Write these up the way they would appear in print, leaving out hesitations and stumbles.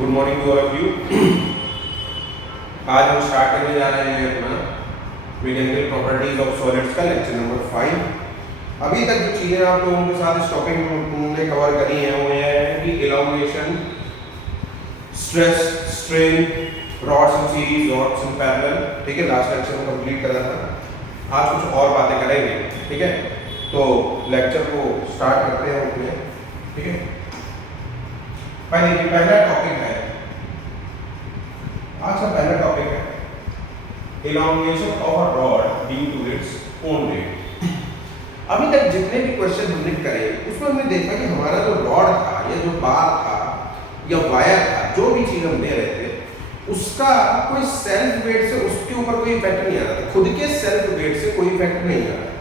Good morning to all of you. आज हम start करने जा रहे हैं अपना मैकेनिकल प्रॉपर्टीज ऑफ सॉलिड्स का लेक्चर नंबर 5। अभी तक जो चीज़ें आप लोगों के साथ इस टॉपिक में कवर करी हैं वो ये है कि elongation, stress, strain, rods in series, rods in parallel. ठीक है, लास्ट लेक्चर में कंप्लीट करा था। आज कुछ और बातें करेंगे। ठीक है, तो लेक्चर को स्टार्ट करते हैं अपने। ठीक है, भाई देखिए पहला टॉपिक है, आज का पहला टॉपिक है elongation of a rod due to its own weight. अभी तक जितने भी क्वेश्चन हमने करे उसमें हमने देखा कि हमारा जो रॉड था या जो बार था या वायर था, जो भी चीज हम ले रहे थे उसका कोई सेल्फ वेट से उसके ऊपर कोई इफेक्ट नहीं आ रहा था, खुद के सेल्फ वेट से कोई इफेक्ट नहीं आ रहा था।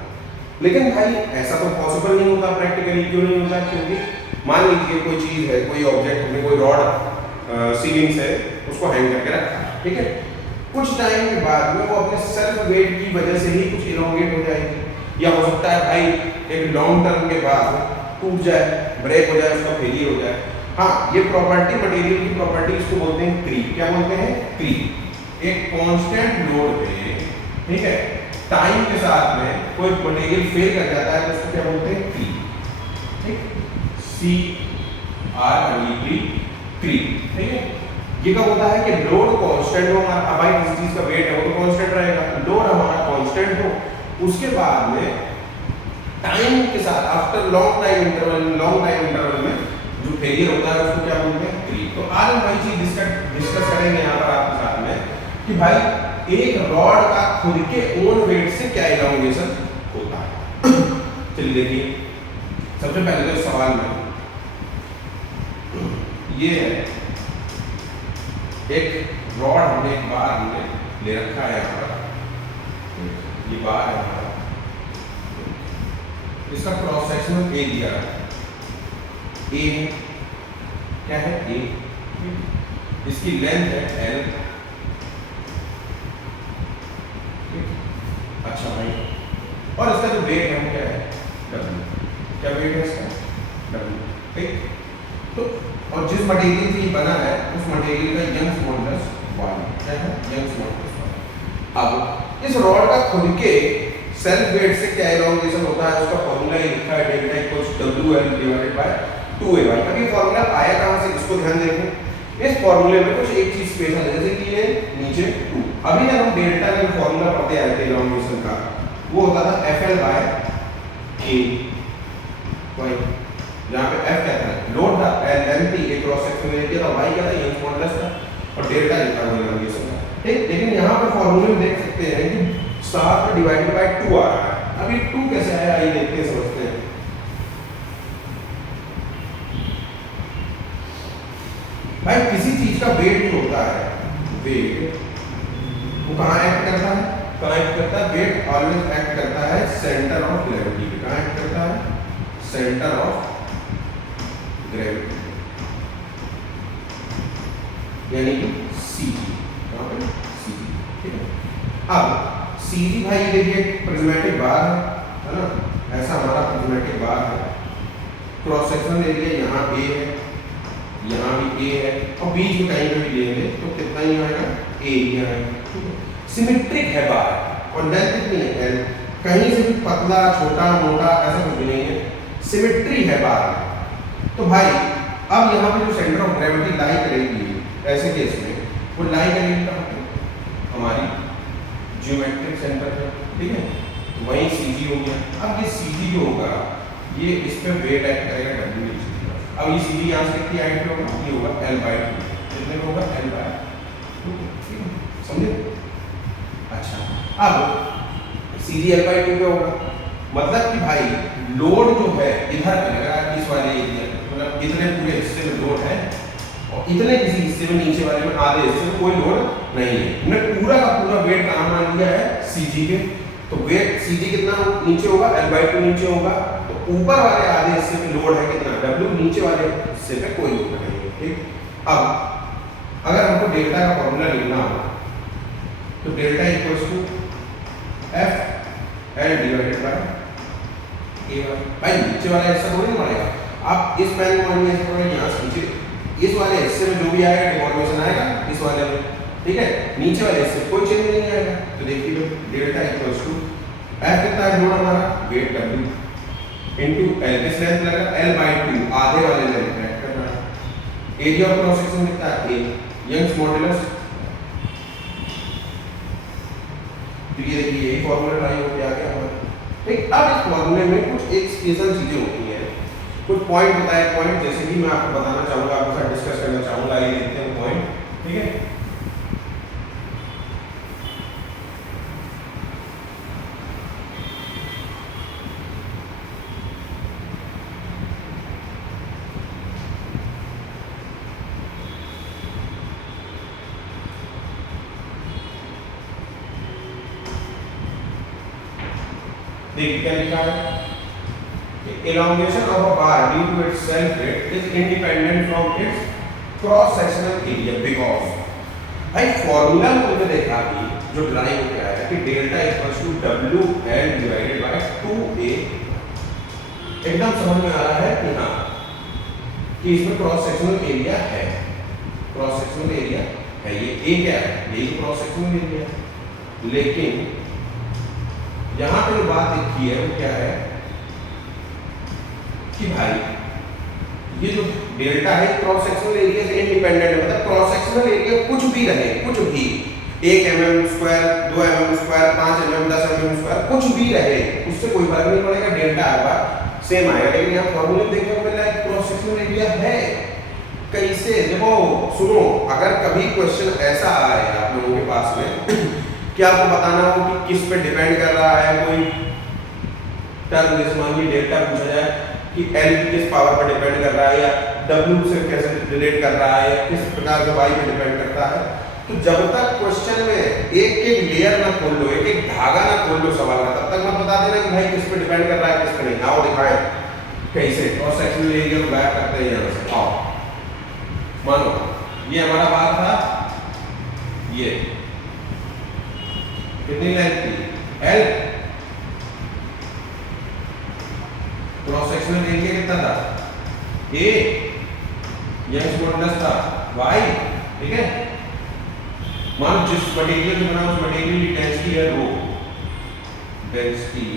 लेकिन भाई ऐसा तो पॉसिबल नहीं होता प्रैक्टिकली। क्यों नहीं होता? क्योंकि मान लीजिए कोई चीज है, कोई ऑब्जेक्ट, हमने कोई रॉड सीलिंग से उसको हैंग करके रखा। ठीक है, कुछ टाइम के बाद में वो अपने सेल्फ वेट की वजह से ही कुछ इलोंगेट हो जाएगी, या हो सकता है भाई एक लॉन्ग टर्म के बाद टूट जाए, ब्रेक हो जाए, उसका फेलियर हो जाए। हाँ, ये प्रॉपर्टी, मटेरियल की प्रॉपर्टी, इसको बोलते हैं क्रीप। क्या बोलते हैं? क्रीप। एक कांस्टेंट लोड पे, ठीक है, टाइम के साथ में कोई मटेरियल फेल कर जाता है तो उसको क्या बोलते हैं? क्रीप। ठीक, CREP, क्रीप। ठीक है, ये कब होता है कि लोड कांस्टेंट हो हमारा। अब भाई किसी चीज का वेट है वो तो कांस्टेंट रहेगा, लोड हमारा कांस्टेंट हो, उसके बाद में टाइम के साथ आफ्टर लॉन्ग टाइम इंटरवल में जो फेलियर होता है उसको क्या बोलते हैं? क्रीप। तो आज हम वही चीज डिस्कस करेंगे यहाँ पर आपके साथ में कि भाई एक रॉड का खुद के ओन वेट से क्या इलांगेशन होता है। चलिए देखिए, सबसे पहले तो सवाल में ये है, एक रॉड हमने एक बार हमने ले रखा है यहाँ पर, ये बार है हमारा, इसका क्रॉस सेक्शनल ए दिया है, ए है, क्या है? ए। इसकी लेंथ है एल। अच्छा भाई, और इसका जो वेट है वो क्या है? डब्ल्यू। क्या वेट है इसका? डब्ल्यू। ठीक, तो और जिस मटेरियल से बना है उस मटेरियल का यंग्स मॉडुलस 1 क्या है? Young's modulus 1। अब इस रॉड का खुद के सेल्फ वेट से क्या इलांगेशन होता है उसका फार्मूला ये लिखा है, delta equals WL divided by 2A। अब ये फार्मूला आया कहां से, इसको ध्यान देखें। इस फार्मूले में कुछ एक चीज स्पेशल है, जैसे कि ये नीचे 2। अभी जब हम डेल्टा का फार्मूला पढ़ते आए थे इलांगेशन का, वो होता था FL बाय A। वही जहाँ पे F क्या था? लोड था, लेंथ थी, एक क्रॉस सेक्शन एरिया था, Y क्या था? यंग्स मॉडुलस था, और डेल्टा लिखा हुआ इलांगेशन का। ठीक, लेकिन यहाँ पर फार्मूले में देख सकते हैं कि साथ में डिवाइडेड बाय 2 आ रहा है। अभी 2 कैसे आया आइए देखते हैं, समझते हैं। भाई किसी चीज का वेट जो होता है, वेट वो कहाँ एक्ट करता है? कहाँ एक्ट करता है? वेट ऑलवेज एक्ट करता है सेंटर ऑफ ग्रेविटी पे। कहाँ एक्ट करता है? सेंटर ऑफ ग्रेविटी, यानी कि CG। यहाँ पे CG। ठीक है, अब CG भाई ये देखिए प्रिज्मेटिक बार है ना, ऐसा हमारा प्रिज्मेटिक बार है, क्रॉस सेक्शनल एरिया यहाँ A है, यहाँ भी A है, और बीच में कहीं पे भी लेंगे तो कितना ही आएगा? A ही आएगा। सिमेट्रिक है बार, और लेंथ कितनी है? L। कहीं से भी पतला, छोटा, मोटा ऐसा कुछ भी नहीं है, सिमेट्री है बार में। तो भाई अब यहाँ पे जो सेंटर ऑफ ग्रेविटी लाई करेगी ऐसे केस में, वो लाई करेगी कहाँ पे? हमारी ज्योमेट्रिक सेंटर पे। ठीक है, तो वही CG हो गया। अब ये CG जो होगा ये इस पे वेट एक्ट करेगा W। अब ये CG यहाँ से कितनी हाइट पे होगा? ये होगा L/2। कितने पे होगा? L/2। ठीक है, समझे? अच्छा, अब CG L/2 पे होगा, मतलब कि भाई लोड जो है इधर लगेगा, इस वाले एरिया, मतलब इतने पूरे हिस्से में लोड है, और इतने किसी हिस्से में, नीचे वाले में, आधे हिस्से में कोई लोड नहीं है। हमने पूरा का पूरा वेट कहाँ मान लिया है? CG पे। तो वेट CG कितना नीचे होगा? L/2 नीचे होगा, तो ऊपर वाले आधे हिस्से में लोड है कितना? W। नीचे वाले हिस्से पे कोई लोड नहीं है। ठीक, अब अगर हमको डेल्टा का फॉर्मूला लिखना हो तो delta equals to FL divided by A1। भाई नीचे वाला हिस्सा थोड़ी ना मारेगा, आप इस पेन को मानिए, इस पर यहाँ से नीचे इस वाले हिस्से में जो भी आएगा डिफॉर्मेशन आएगा इस वाले में, ठीक है। नीचे वाले हिस्से कोई चेंज नहीं आएगा। तो देखिए डेल्टा इक्वल्स टू एफ कितना है जोड़ हमारा वेट डब्ल्यू इनटू एल, किस लेंथ लगा L/2 आधे वाले लेंथ ऐड करना है। एरिया ऑफ क्रॉस सेक्शन कितना है a, यंग्स मॉडुलस। तो ये देखिए यही फार्मूला ट्राई हो गया हमारा, ठीक। अब इस फार्मूले में कुछ एक स्पेशल चीजें होती हैं, कुछ पॉइंट बताए, पॉइंट जैसे कि मैं आपको बताना चाहूंगा, आपके साथ डिस्कस करना चाहूंगा। ये देखते हैं पॉइंट, ठीक है। देखिए क्या लिखा है, elongation of a bar due to its self weight is independent from its cross sectional area because भाई फॉर्मूला में देखा अभी जो ड्राइव हो गया है कि delta equals to WL divided by 2A। एकदम समझ में आ रहा है कि हाँ कि इसमें क्रॉस सेक्शनल एरिया है, क्रॉस सेक्शनल एरिया है, ये A क्या है, यही क्रॉस सेक्शनल एरिया है। लेकिन यहां पे जो बात लिखी है वो क्या है कि भाई ये जो डेल्टा है क्रॉस सेक्शनल एरिया से इंडिपेंडेंट है, मतलब क्रॉस सेक्शनल एरिया कुछ भी रहे, कुछ भी 1 mm square, 2 mm square, 5 mm, 10 mm square, कुछ भी रहे, उससे कोई फर्क नहीं पड़ेगा, डेल्टा आएगा सेम आएगा। लेकिन यहाँ फॉर्मूले देखने को मिल रहा है क्रॉस सेक्शनल एरिया है। कैसे? देखो सुनो, अगर कभी क्वेश्चन ऐसा आए आप लोगों के पास में कि आपको बताना हो कि किस पे डिपेंड कर रहा है कोई टर्म, जैसे मान लीजिए डेल्टा पूछा जाए कि L किस पावर पर डिपेंड कर रहा है या W से कैसे रिलेट कर रहा है, किस प्रकार से Y पे डिपेंड करता है, तो जब तक क्वेश्चन में एक एक लेयर ना खोल लो, एक एक धागा ना खोल लो सवाल का, तब तक मत बता देना कि भाई किस पे डिपेंड कर रहा है किस पे नहीं। आओ दिखाएं कैसे क्रॉस सेक्शनल एरिया को बैक करते हैं यहाँ से। आओ मानो ये हमारा बार था, ये कितनी लेंथ थी L, क्रॉस सेक्शनल एरिया कितना था A, यंग्स मॉडुलस था Y, ठीक है। मान जिस मटेरियल से बना उस मटेरियल की डेंसिटी है रो, डेंसिटी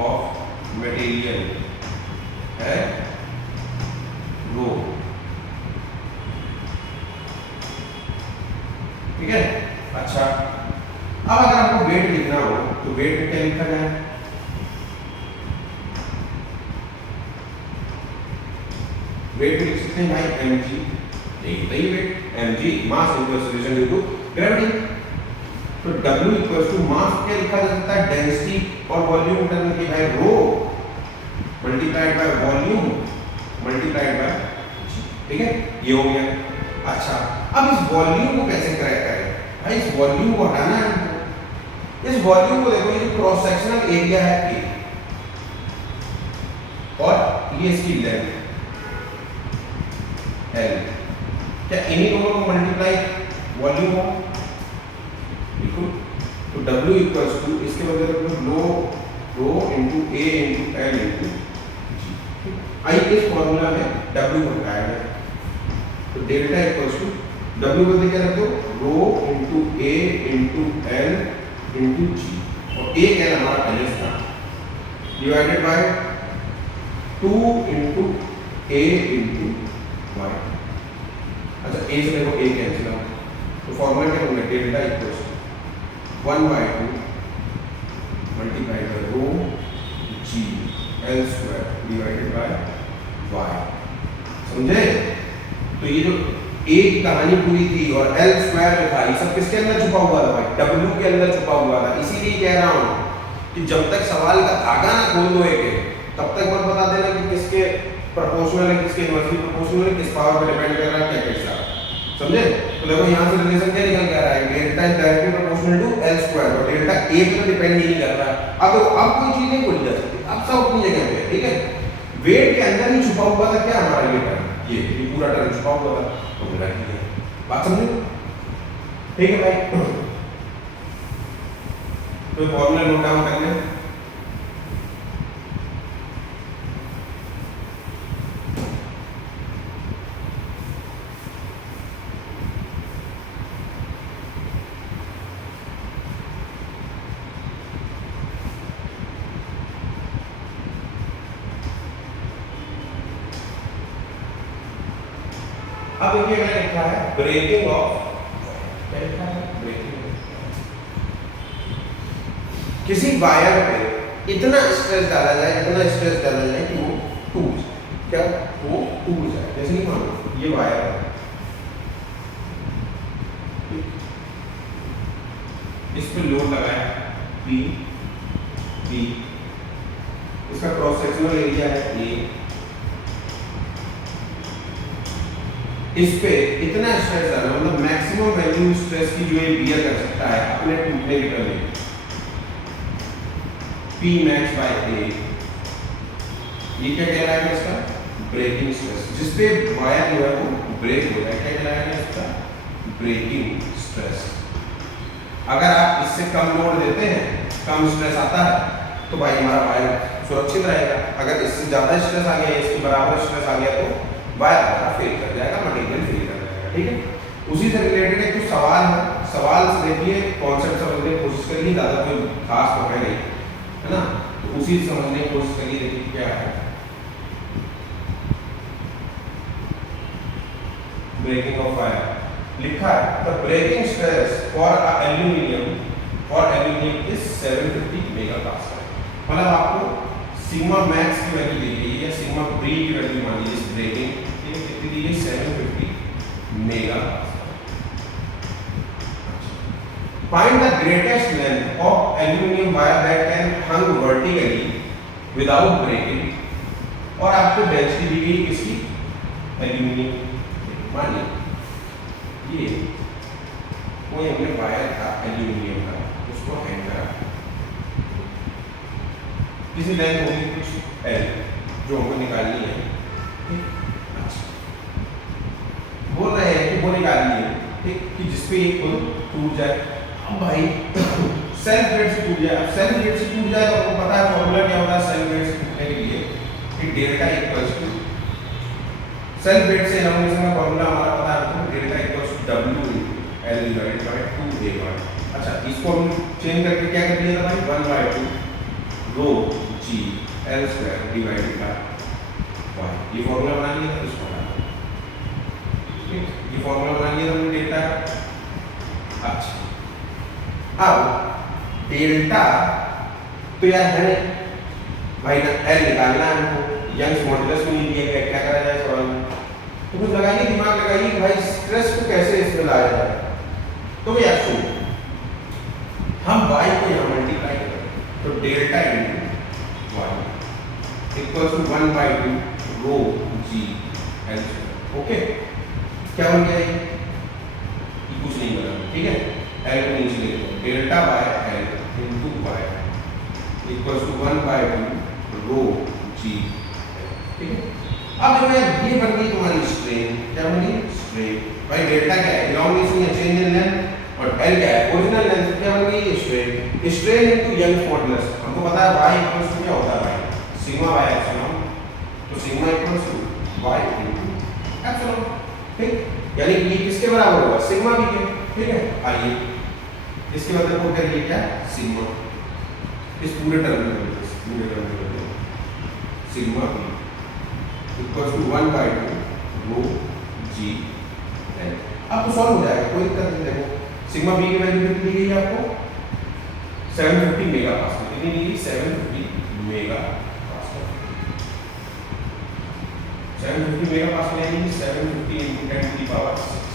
ऑफ मटेरियल है रो, ठीक है। अच्छा अब अगर आपको वेट लिखना हो तो वेट में क्या लिखा जाए, वेट लिख सकते हैं भाई mg, यही weight mg mass into acceleration due to gravity. तो w इक्वल्स टू मास क्या लिखा जा सकता है, डेंसिटी और वॉल्यूम टर्म की भाई rho multiplied by volume multiplied by, ठीक है, ये हो गया। अच्छा अब इस वॉल्यूम को कैसे क्रैक करें भाई, इस वॉल्यूम को हटाना है। इस वॉल्यूम को देखो, ये क्रॉस सेक्शनल एरिया है A और ये इसकी लेंथ L, क्या इन्हीं दोनों को मल्टीप्लाई वॉल्यूम हो, बिल्कुल। तो W इक्वल्स टू इसके बदले में rho into A into L into G। आई इस फॉर्मूला में W को हटाया गया, तो डेल्टा इक्वल्स टू W बदले क्या रख दो, rho into A into L into G, और A क्या है हमारा पहले था, divided by 2 into A into Y। अच्छा A से देखो A कैंसिल आउट, तो फॉर्मूला क्या होगा, delta equals to 1/2 multiplied by rho G L square divided by Y। समझे? तो ये जो एक कहानी पूरी थी और L स्क्वायर जो था ये सब किसके अंदर छुपा हुआ था भाई, W के अंदर छुपा हुआ था। इसीलिए कह रहा हूं कि जब तक सवाल का धागा ना खोल दो एक तब तक मत बता देना कि किसके प्रोपोर्शनल है, किसके इनवर्सली प्रोपोर्शनल है, किस पावर पे डिपेंड कर रहा है, क्या कैसा, समझे? तो देखो यहाँ से रिलेशन क्या निकल के आ रहा है, delta is directly proportional to L square, और डेल्टा A पे तो डिपेंड नहीं कर रहा है। अब कोई चीज नहीं बोली जा सकती, अब सब अपनी जगह पे है, ठीक है। वेट के अंदर ही छुपा हुआ था क्या हमारा ये टर्म, ये पूरा टर्म छुपा हुआ था, तो मिला ही नहीं। बात समझे? ठीक है भाई, तो फॉर्मूला नोट डाउन कर लें। अब देखिए क्या लिखा है, ब्रेकिंग ऑफ, क्या लिखा है, ब्रेकिंग, किसी वायर पे इतना स्ट्रेस डाला जाए, इतना स्ट्रेस डाला जाए कि वो टूट जाए, क्या वो टूट जाए। जैसे नहीं मानो ये वायर है, इस पे लोड लगाया P, इसका क्रॉस सेक्शनल एरिया है A, इस पे इतना स्ट्रेस डालना, मतलब मैक्सिमम वैल्यू स्ट्रेस की जो ये बियर कर सकता है अपने टूटने के पहले, P मैक्स बाय A, ये क्या कहलाएगा इसका, ब्रेकिंग स्ट्रेस, जिसपे वायर जो है वो ब्रेक हो जाए, क्या कहलाएगा इसका, ब्रेकिंग स्ट्रेस। अगर आप इससे कम लोड देते हैं, कम स्ट्रेस आता है, तो भाई हमारा वायर सुरक्षित रहेगा। अगर इससे ज़्यादा स्ट्रेस आ गया, इसके बराबर स्ट्रेस आ गया, तो वायर हमारा फेल कर जाएगा, मटेरियल फेल कर जाएगा। ठीक है, उसी से रिलेटेड एक तो सवाल है, सवाल से देखिए कॉन्सेप्ट समझने की कोशिश करिए, ज़्यादा कोई खास तो है नहीं, है ना, तो उसी से समझने की कोशिश करिए। देखिए क्या है, ब्रेकिंग ऑफ वायर लिखा है, the breaking stress for aluminium is 750 megapascal. मतलब आपको सिग्मा मैक्स की वैल्यू दी गई है या सिग्मा ब्री की वैल्यू मान लीजिए इस ब्रेकिंग ये कितनी दी है, 750 megapascal. Find the greatest length of aluminium wire that can hung vertically without breaking, और आपको डेंसिटी दी गई किसकी, एल्यूमिनियम। मानिए ये कोई हमने वायर था एल्यूमिनियम का, उसको हैंग करा, किसी लेंथ होगी कुछ L जो हमको निकालनी है। अच्छा, बोल रहे हैं कि वो निकालनी है, ठीक, कि जिसपे ये खुद टूट जाए। अब भाई सेल्फ वेट से टूट जाए, अब सेल्फ वेट से टूट जाए तो आपको पता है फॉर्मूला क्या होता है सेल्फ वेट से टूटने के लिए, कि delta equals to self weight से एलोंगेशन का फॉर्मूला हमारा पता है आपको, delta equals to W L divided by 2A1। अच्छा, इसको हम चेंज करके क्या कर दिया था भाई, 1/2 rho G L square divided by y, ये फॉर्मूला बना लिया था, इसको हटा दो, ठीक, ये फॉर्मूला बना लिया हमने डेल्टा का। अच्छा, अब डेल्टा तो यार है भाई ना, L निकालना है हमको, यंग्स मॉडुलस में नहीं दिया गया, क्या करा जाए सवाल में, तो कुछ लगाइए, दिमाग लगाइए कि भाई स्ट्रेस को कैसे इसमें लाया जाए। तो भैया सुनो, हम y को यहाँ मल्टीप्लाई करें, तो delta into y equals to 1/2 rho G L square. Okay, क्या बन गया ये कुछ नहीं बना, ठीक है, L को नीचे ले लो, delta by L into y equals to 1/2 rho G, ठीक है। अब जो ये बन गई तुम्हारी स्ट्रेन, क्या बनी, स्ट्रेन। भाई डेल्टा क्या है, इलॉन्गेशन या चेंज इन लेंथ, और L क्या है, ओरिजिनल लेंथ, क्या बन गई, strain. Strain into Young's modulus, हमको पता है y इक्वल्स टू क्या होता है भाई, सिग्मा बाय एप्सिलॉन, तो sigma equals to y into epsilon, ठीक, यानी ये किसके बराबर होगा, सिग्मा भी के, ठीक है। आइए इसके मतलब को करिए क्या, सिग्मा, इस पूरे टर्म में सिग्मा भी equals to 1/2 rho G L। अब तो सॉल्व हो जाएगा, कोई दिक्कत नहीं। देखो सिग्मा बी की वैल्यू कितनी दी गई है आपको, 750 मेगापास्कल, कितनी दी गई, 750 मेगापास्कल, 750 मेगापास्कल यानी 750 into 10 to the power 6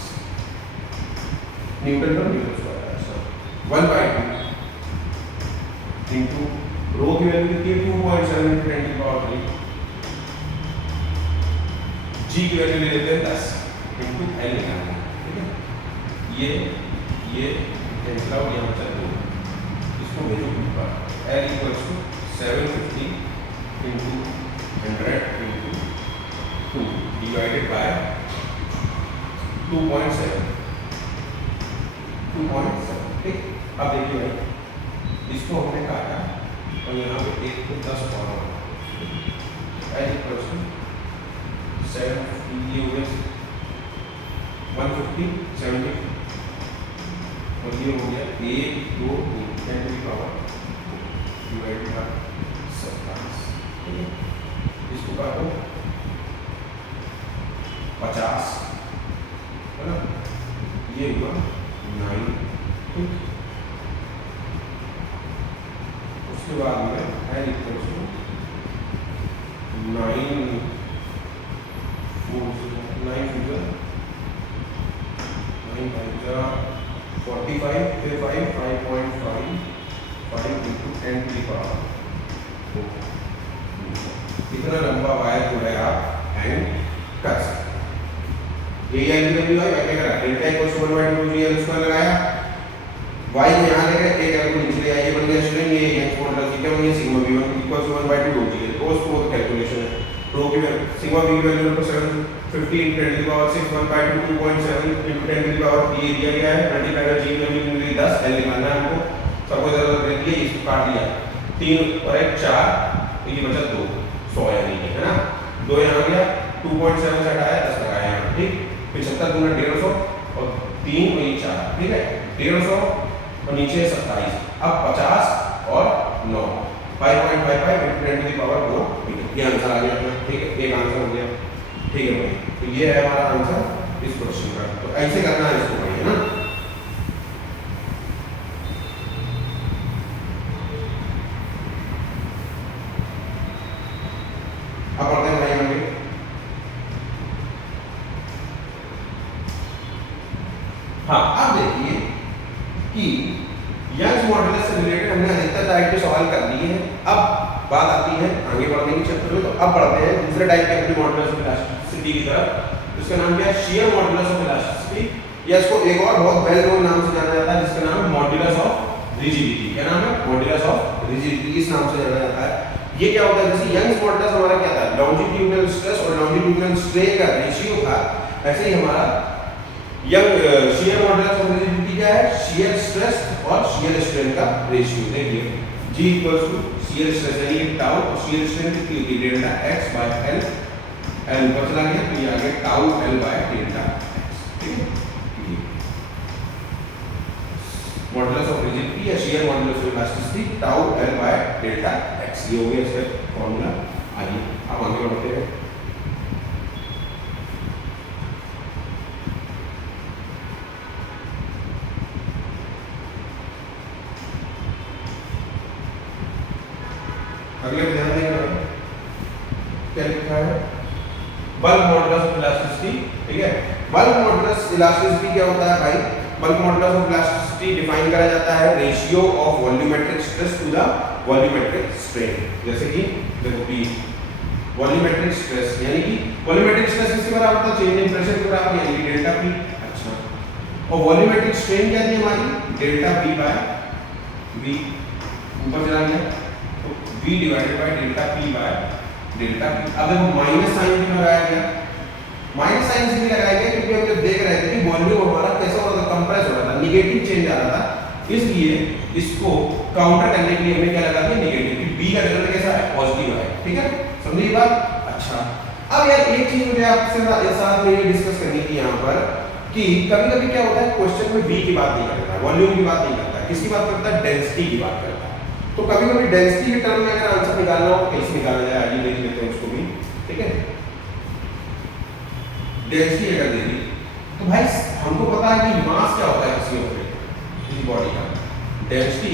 Newton पर मीटर स्क्वायर। अच्छा, 1/2 into रो की वैल्यू कितनी है, 2.7 into 10 to the power 3, G की वैल्यू ले लेते हैं 10 into L निकालना, ठीक है। ये कैंसिल आउट, यहाँ चल दो, इसको भेजो ऊपर, L equals to 750 into 100 into 2 divided by 2.7, ठीक। अब देखिए भाई, इसको हमने काटा और यहाँ पे 1 को 10 पावर, L इक्वल्स टू 750, ये हो गया 150 70, और ये हो गया 1 2 3 10 की पावर डिवाइडेड बाय 27, इसको काटो 50 ये हुआ 9, ठीक। उसके बाद में L इक्वल्स टू 9 45, फिर 5.5 into 10 की पावर। इतना लंबा वायर जो है आप हैंग कर सकते हैं। ये एल की वैल्यू आई, क्या करा, delta equals to 1/2 g l लगाया, y को यहाँ ले गए, एक एल को नीचे ले आए, ये बन गया स्ट्रिंग, ये यंग्स मॉडुलस की क्या बन गया, sigma v1 equals to 1/2 g l। रोज को कैलकुलेशन है, रो की सिग्मा v की वैल्यू 750 into 10 की पावर 6 1/2 2.7 into 10 की पावर ये दिया गया है, मल्टीप्लाई कर g की वैल्यू मिल गई 10, एल निकालना है हमको, सबको जरूरत दे दी, इसको काट लिया, 3 और 1 4, ये बचा 2, 100 यानी कि, है ना, 2 यहाँ गया, 2.7 से हटाया 10 लगाया यहाँ, ठीक, 75 गुना 150 और 3 और ये 4, ठीक है, 150 और नीचे 27, अब 50 और 9, 5.55 into 10 की पावर 4 मीटर, ये आंसर आ गया अपना, ठीक है, एक आंसर हो गया, ठीक है भाई। तो ये है हमारा आंसर इस क्वेश्चन का, तो ऐसे करना है इसको भाई, है ना। अब पढ़ते हैं भाई आगे, हाँ अब देखिए कि यंग्स मॉडुलस से रिलेटेड हमने अधिकतर टाइप के सवाल कर लिए हैं, अब बात आती है आगे बढ़ने की चैप्टर में, तो अब पढ़ते हैं दूसरे टाइप के अपने मॉडुलस ऑफ इलास्टिसिटी की तरफ, जिसका नाम क्या है, शियर मॉडुलस ऑफ इलास्टिसिटी, या इसको एक और बहुत वेल नोन नाम से जाना जाता है जिसका नाम है मॉडुलस ऑफ रिजिडिटी। क्या नाम है, मॉडुलस ऑफ रिजिडिटी, इस नाम से जाना जाता है। ये क्या होता है, जैसे यंग्स मॉडुलस हमारा क्या था, लॉन्जिट्यूडिनल स्ट्रेस और लॉन्जिट्यूडिनल स्ट्रेन का रेशियो था, ऐसे ही हमारा Young shear modulus of rigidity क्या है, शियर स्ट्रेस और शियर स्ट्रेन का रेशियो। देखिए G equals to shear stress यानी टाउ और शियर स्ट्रेन कितनी होती है, delta x by l, l ऊपर चला गया तो ये आ गया tau l by delta x, ठीक है। मॉडुलस ऑफ रिजिडिटी या shear modulus of elasticity tau l by delta x, ये हो गया इसका फॉर्मूला। आइए अब आगे बढ़ते हैं। अगले ध्यान देंगे क्या लिखा है, बल्क मॉडुलस ऑफ इलास्टिसिटी, ठीक है। बल्क मॉडुलस इलास्टिसिटी क्या होता है भाई, bulk modulus of elasticity define करा जाता है ratio of volumetric stress to the volumetric strain. जैसे कि देखो P वॉल्यूमेट्रिक स्ट्रेस यानी कि वॉल्यूमेट्रिक स्ट्रेस किसके बराबर होता है, चेंज इन प्रेशर के बराबर यानी कि डेल्टा P, अच्छा, और वॉल्यूमेट्रिक स्ट्रेन क्या थी हमारी, डेल्टा P बाय V, ऊपर चला गया तो V divided by delta P by delta P। अब देखो माइनस साइन भी लगाया गया, माइनस साइन इसलिए लगाया गया क्योंकि हम जब देख रहे थे कि वॉल्यूम हमारा कैसा हो रहा था, कंप्रेस हो रहा था, नेगेटिव चेंज आ रहा था, इसलिए इसको काउंटर करने के लिए हमने क्या लगा दिया, नेगेटिव, कि B का रिजल्ट कैसा है, पॉजिटिव है, ठीक है, समझिए बात। अच्छा अब यार एक चीज मुझे आपसे साथ में ये डिस्कस करनी थी यहाँ पर कि कभी-कभी क्या होता है क्वेश्चन में V की बात नहीं करता है, वॉल्यूम की बात नहीं करता है, किसकी बात करता है, डेंसिटी की बात करता है। तो कभी-कभी डेंसिटी के टर्म में अगर आंसर निकालना हो तो कैसे निकाला जाए, आइए देख लेते हैं उसको भी, ठीक है। डेंसिटी अगर दे दी तो भाई हमको पता है कि मास क्या होता है किसी ऑब्जेक्ट किसी बॉडी का, डेंसिटी।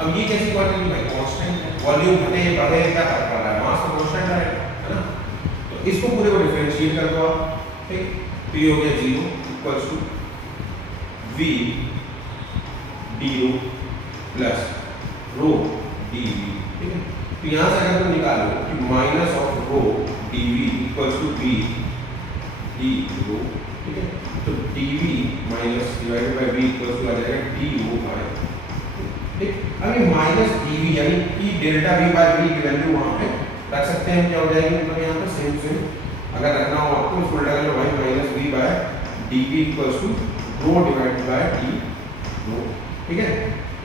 अब ये कैसी क्वांटिटी भाई, कांस्टेंट है, वॉल्यूम घटे बढ़े क्या फर्क पड़ रहा है, मास तो कांस्टेंट रहेगा, है ना। तो इसको पूरे को डिफरेंशिएट कर दो आप, ठीक, तो ये हो गया 0 equals to v du plus rho dv, ठीक है। तो यहाँ से अगर तुम निकालो कि minus of rho dv equals to v d rho, ठीक है, तो dv minus divided by v equals to आ जाएगा du बाय, ठीक। अब ये माइनस dv यानी कि डेल्टा v बाय v की वैल्यू वहाँ पे रख सकते हैं, क्या हो जाएगी, मतलब यहाँ पे सेम अगर रखना हो आपको इसको उल्टा कर लो भाई, minus v by dv equals to rho divided by d rho, ठीक है।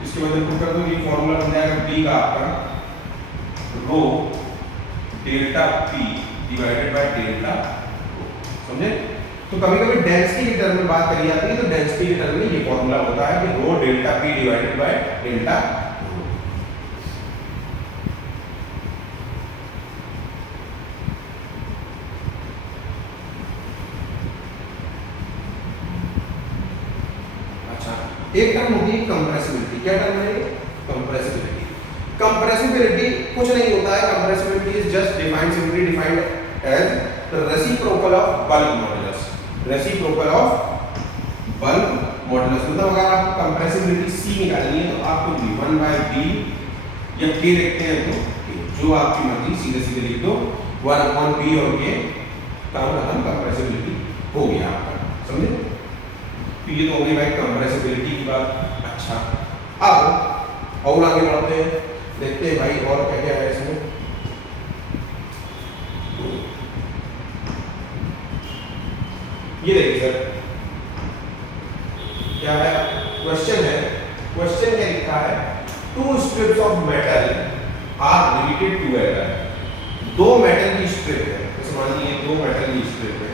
इसके बाद पुट कर दो, ये फार्मूला बन जाएगा p का आपका rho delta p divided by delta rho, समझे। तो कभी-कभी डेंसिटी के टर्म में बात करी जाती है तो डेंसिटी के टर्म में ये फार्मूला होता है कि rho delta p divided by delta rho. एक टर्म होती है कंप्रेसिबिलिटी। क्या टर्म है? कंप्रेसिबिलिटी। कंप्रेसिबिलिटी कुछ नहीं होता है, compressibility is just defined, simply defined as the reciprocal of bulk modulus. Reciprocal of bulk modulus मतलब अगर आपको कंप्रेसिबिलिटी C निकालनी है तो आपको भी 1/B या K लिखते हैं तो जो आपकी मर्जी, सीधे सीधे लिख दो 1/B और K, काम खत्म, कंप्रेसिबिलिटी हो गया आपका, समझे? तो ये तो हो गई भाई कंप्रेसिबिलिटी की बात। अच्छा, अब और आगे बढ़ते हैं, देखते हैं भाई और क्या क्या है इसमें। ये देखिए सर, क्या है क्वेश्चन है, क्वेश्चन क्या लिखा है? Two strips of metal are related together. दो मेटल की स्ट्रिप है, जैसे मान लीजिए दो मेटल की स्ट्रिप है,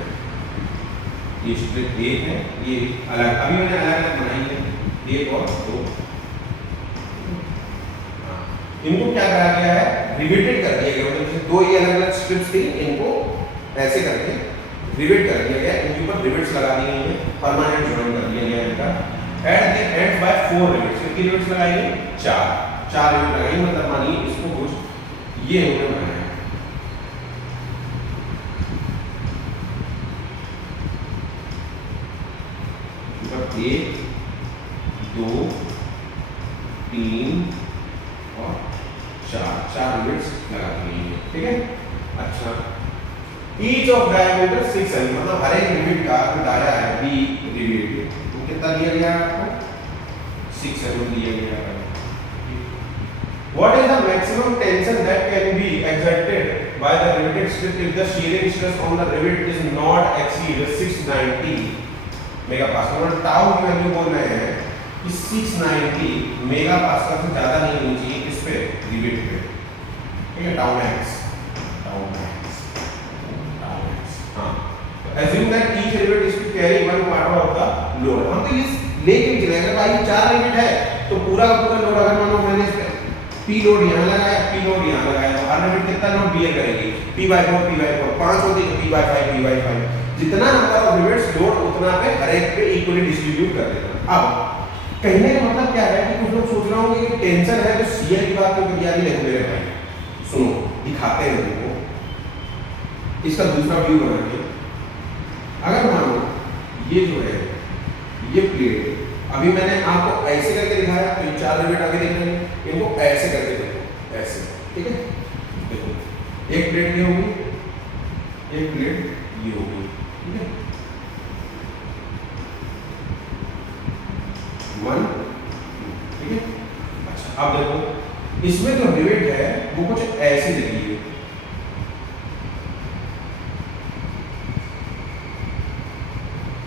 ये स्ट्रिप एक है, ये अलग, अभी मैंने अलग अलग बनाई है, एक और दो। इनको क्या करा गया है? रिवेटेड कर दिया गया, मतलब दो ये अलग अलग स्ट्रिप्स थी, इनको ऐसे करके रिवेट कर दिया गया, इनके ऊपर रिवेट्स लगा दी गई हैं, परमानेंट जॉइन कर दिया गया इनका। At the end by 4 rivets, कितनी रिवेट्स लगाई गई? 4 रिवेट लगाई, मतलब मानिए इसको कुछ ये हमने बनाया है, ऊपर 1 2 3 और 4 रिवेट्स लगा दी गई है, ठीक है? अच्छा, ईच ऑफ डायमीटर 6 एम, मतलब हर एक रिवेट का डाया है बी रिवेट, तो कितना दिया गया है आपको? 6 एम दिया गया है। What is the maximum tension that can be exerted by the riveted strip if the shearing stress on the rivet is not exceed 690 megapascal. Tau की वैल्यू बोल रहे हैं कि 690 मेगापास्कल से ज्यादा नहीं होनी चाहिए इस पे, रिवेट पे, ठीक है? Tau max, tau max. Assume that each rivet is to carry 1/4 of the load। हम तो ये लेके चले गए भाई, 4 रिवेट है तो पूरा का पूरा लोड, अगर मानो मैंने P लोड यहाँ लगाया, P लोड यहाँ लगाया, तो हर रिवेट कितना लोड बियर करेगी? P/4 P/4, 5 होती है P/5 P/5, जितना नंबर ऑफ रिवेट्स लोड उतना पे हर एक पे इक्वली डिस्ट्रीब्यूट कर देना। अब कहने का मतलब क्या है कि कुछ लोग सोच रहे होंगे कि टेंशन है तो शियर की बात क्यों कर दिया? नहीं मेरे भाई, सुनो दिखाते हैं तुमको इसका दूसरा व्यू बना के। अगर मानो ये जो है ये प्लेट, अभी मैंने आपको ऐसे करके दिखाया, तो ये 4 रिवेट आगे दिख रहे हैं, इनको ऐसे करके देखो, ऐसे, ठीक है? देखो एक प्लेट ये होगी, एक प्लेट ये होगी, ठीक है? 1 2, ठीक है? अच्छा, अब देखो इसमें जो रिवेट है वो कुछ ऐसे लगी है,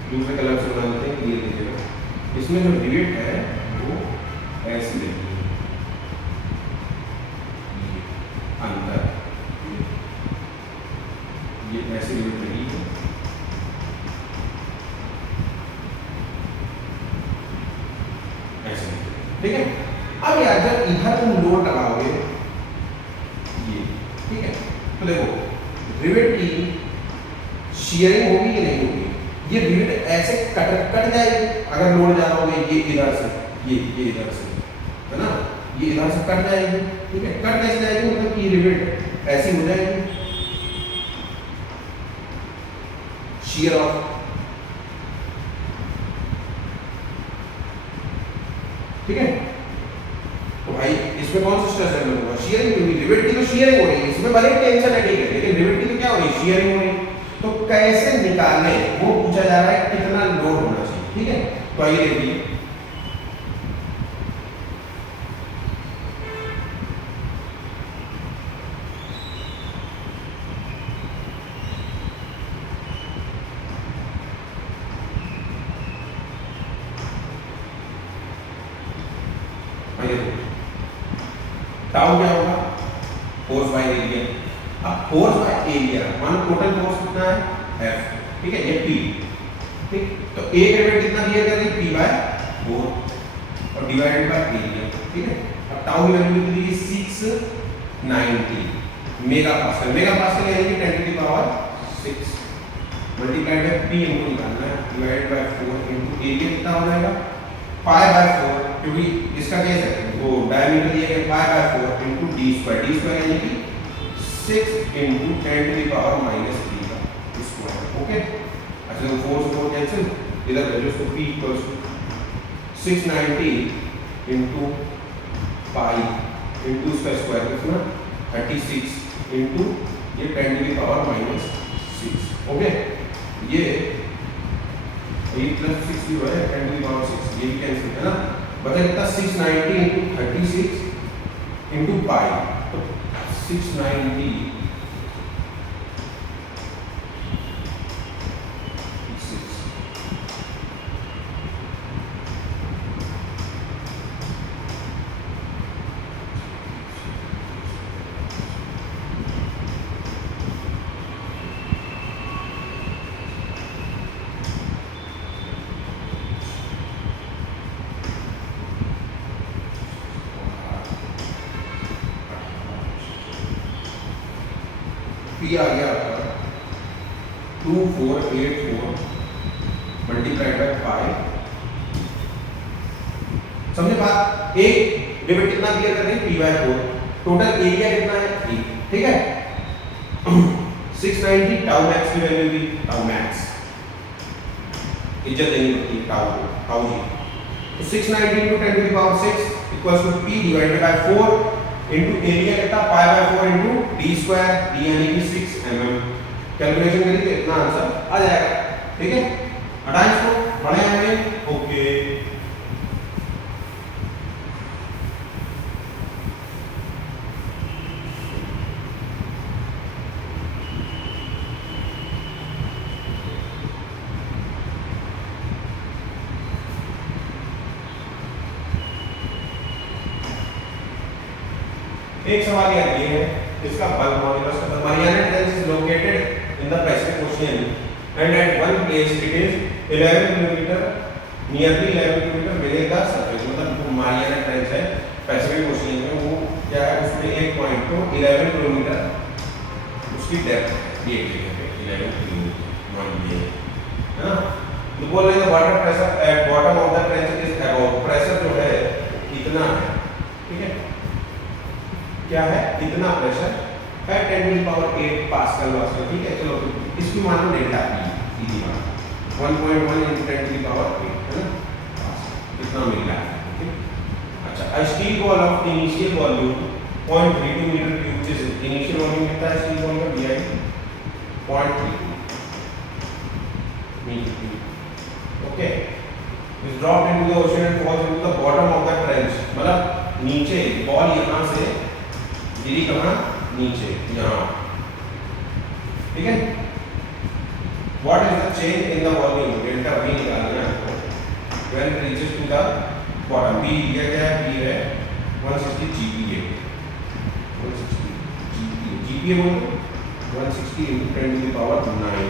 दूसरे कलर से बना लेते हैं, ये देखिएगा, इसमें जो रिवेट है वो ऐसी लगी है, अंदर ये ऐसी रिवेट लगी है, ऐसे, ठीक है? अब यार जब इधर तुम लोड लगाओगे ये, ठीक है, तो देखो रिवेट की शियरिंग होगी कि नहीं होगी? ये रिवेट ऐसे कट जाएगी अगर लोड ज्यादा हो गई, ये इधर से, ये इधर से, है ना? ये इधर से कट जाएगी, ठीक है? कट कैसे जाएगी? मतलब कि ये रिवेट ऐसी हो जाएगी, शियर ऑफ, ठीक है? तो भाई इसमें कौन सा स्ट्रेस डेवलप होगा? शियरिंग होगी, रिवेट की तो शियरिंग हो रही है, इसमें भले टेंशन है, ठीक है, लेकिन रिवेट की तो क्या हो रही है? शियरिंग हो रही है। तो कैसे निकालने वो पूछा जा रहा है, कितना लोड होना चाहिए, ठीक है? तो आइए देखिए, टाउ क्या होगा? Force by area. अब फोर्स बाय एरिया, मानो टोटल फोर्स कितना है? F, ठीक है? ये P, ठीक? तो एक रिवेट कितना दिया गया है? P/4 और डिवाइडेड बाय एरिया, ठीक है? अब टाउ की वैल्यू कितनी है? 690 मेगापास्कल। मेगापास्कल यानी कि 10⁻6 मल्टीप्लाइड बाय P इनको निकालना है, डिवाइडेड बाय 4 इनटू एरिया कितना हो जाएगा? पाई बाय 4, क्योंकि इसका केस है वो डायमीटर दिया गया pi by 4 into d square यानी कि 6 into 10 to the power minus 3 का स्क्वायर। ओके, अच्छा तो 4 से 4 कैंसिल, इधर वैल्यूज को p equals to 690 into pi into उसका स्क्वायर कितना 36 इंटू ये 10 to the power minus 6। Okay, ये प्लस 6 भी है 10 टू द पावर 6, ये भी कैंसिल है ना, बचा कितना 690 इंटू 36 इंटू पाई, तो 690 पी आ गया आपका 2484 मल्टीप्लाइड बाय 5। समझे बात, एक लिमिट कितना क्लियर कर रहे हैं पी बाय 4, टोटल एरिया कितना है 3, ठीक है। 690 टाउ मैक्स की वैल्यू भी टाउ मैक्स, इज्जत देनी पड़ती है टाउ को, टाउ जी। तो 690 into 10 to the power 6 equals to p divided by 4 into area कितना पाई by 4 into d square, d यानी कि 6 mm। कैलकुलेशन करेंगे तो इतना आंसर आ जाएगा, ठीक है। हटाएं इसको, बड़े आएंगे, ओके। एक सवाल यार ये है, इसका बल्क मॉड्यूलस का Mariana trench is located in the Pacific Ocean and at one place it is 11 kilometre nearly 11 kilometre below the surface. मतलब मरियाना ट्रेंच है पैसिफिक ओशियन में, वो क्या है उसमें एक पॉइंट को 11 किलोमीटर उसकी डेप्थ दिए गई है 11 किलोमीटर मान लीजिए, है ना। तो बोल रहे हैं water pressure at bottom of the trench is about, pressure जो है इतना है, ठीक है, क्या है इतना प्रेशर है 10 to the power 8 pascal Vaskal, ठीक है। चलो इसकी मान लो डेल्टा पी, सीधी बात 1.1 into 10 to the power 8 है ना, इतना मिल रहा है, ठीक। अच्छा, a steel ball of initial volume 0.32 metre cube, जिस इनिशियल वॉल्यूम कितना है स्टील बॉल का दिया है 0.32 metre cube. Okay, is dropped into the ocean and falls into the bottom of the trench, मतलब नीचे बॉल यहां से गिरी कहाँ, नीचे यहाँ, ठीक है। What is the change in the volume, delta V निकालना है आपको when it reaches to the bottom। B दिया गया है, B है 160 GPa, 160 GPa, GPa बोलो 160 into 10 to the power 9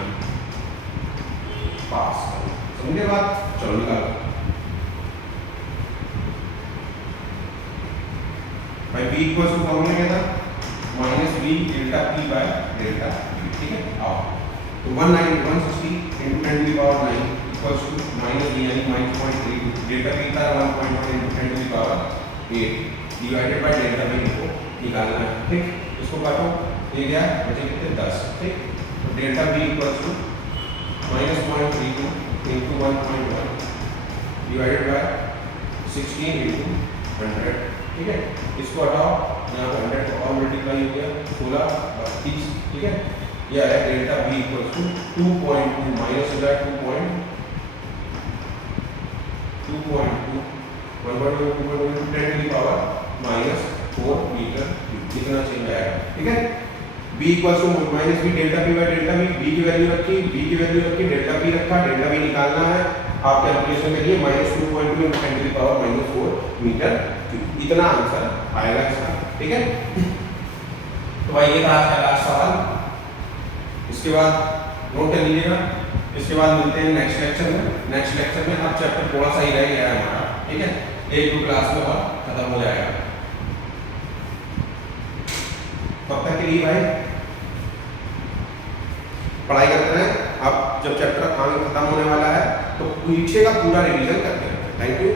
pascal. समझे बात, चलो निकालो भाई। b इक्वल्स टू फॉर्मूला क्या था, minus b delta p by delta v, ठीक है। आओ तो 160 into 10 to the power 9 equals to minus b यानी -0.32, डेल्टा p था 1.1 into 10 to the power 8 divided by delta v को निकालना है, ठीक। इसको काटो, ये क्या है बचे कितने 10, ठीक। तो delta v equals to -0.32 into 1.1 divided by 16 into 100, ठीक है। इसको हटाओ, यहाँ पे 100 और मल्टीप्लाई हो गया 16 32, ठीक है। यह है delta v equals to 2.2 minus हो जाए 2.2 10 की पावर -4 मीटर क्यूब, कितना चेंज आएगा, ठीक है। b equals to minus b delta p by delta v, b की वैल्यू रखी, b की वैल्यू रखी, डेल्टा p रखा, डेल्टा v निकालना है आप कैलकुलेशन करिए -2.2 into 10 की पावर -4 मीटर क्यूब, इतना आंसर आएगा इसका, ठीक है। तो भाई ये था आज का लास्ट सवाल, इसके बाद नोट कर लीजिएगा। इसके बाद मिलते हैं नेक्स्ट लेक्चर में। नेक्स्ट लेक्चर में अब चैप्टर थोड़ा सा ही रह गया है हमारा, ठीक है, 1-2 क्लास में और खत्म हो जाएगा। तब तक के लिए भाई पढ़ाई करते रहें। अब जब चैप्टर आगे खत्म होने वाला है तो पीछे का पूरा रिवीजन करते रहें। Thank you.